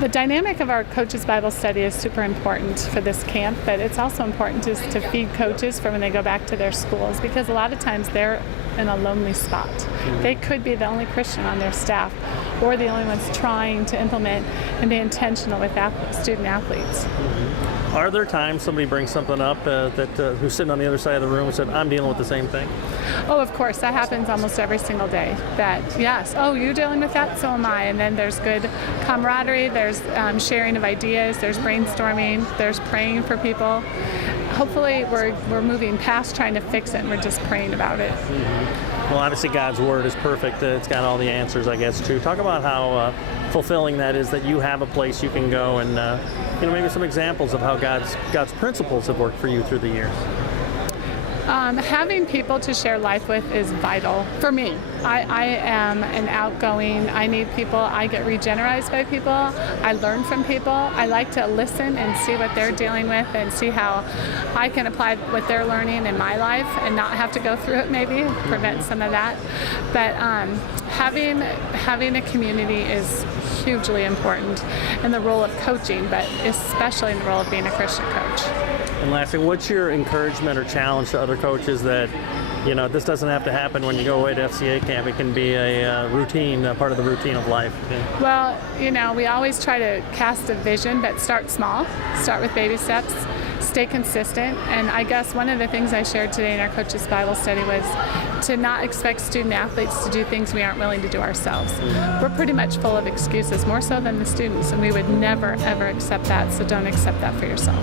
The dynamic of our coaches Bible study is super important for this camp, but it's also important to feed coaches for when they go back to their schools, because a lot of times they're in a lonely spot. They could be the only Christian on their staff or the only ones trying to implement and be intentional with student athletes. Are there times somebody brings something up who's sitting on the other side of the room and said, I'm dealing with the same thing? Oh, of course. That happens almost every single day. That, yes, oh, you're dealing with that? So am I. And then there's good camaraderie, there's sharing of ideas, there's brainstorming, there's praying for people. Hopefully we're moving past trying to fix it and we're just praying about it. Well, obviously God's Word is perfect. It's got all the answers, I guess, too. Talk about how fulfilling that is, that you have a place you can go, and maybe some examples of how God's principles have worked for you through the years. Having people to share life with is vital for me. I am an outgoing, I need people, I get regenerized by people, I learn from people, I like to listen and see what they're dealing with and see how I can apply what they're learning in my life and not have to go through it, maybe, prevent some of that. But having a community is hugely important in the role of coaching, but especially in the role of being a Christian coach. And lastly, what's your encouragement or challenge to other coaches that, this doesn't have to happen when you go away to FCA camp? It can be a routine, a part of the routine of life. Yeah. Well, we always try to cast a vision, but start small, start with baby steps, stay consistent. And I guess one of the things I shared today in our coaches Bible study was to not expect student athletes to do things we aren't willing to do ourselves. We're pretty much full of excuses, more so than the students, and we would never, ever accept that, so don't accept that for yourself.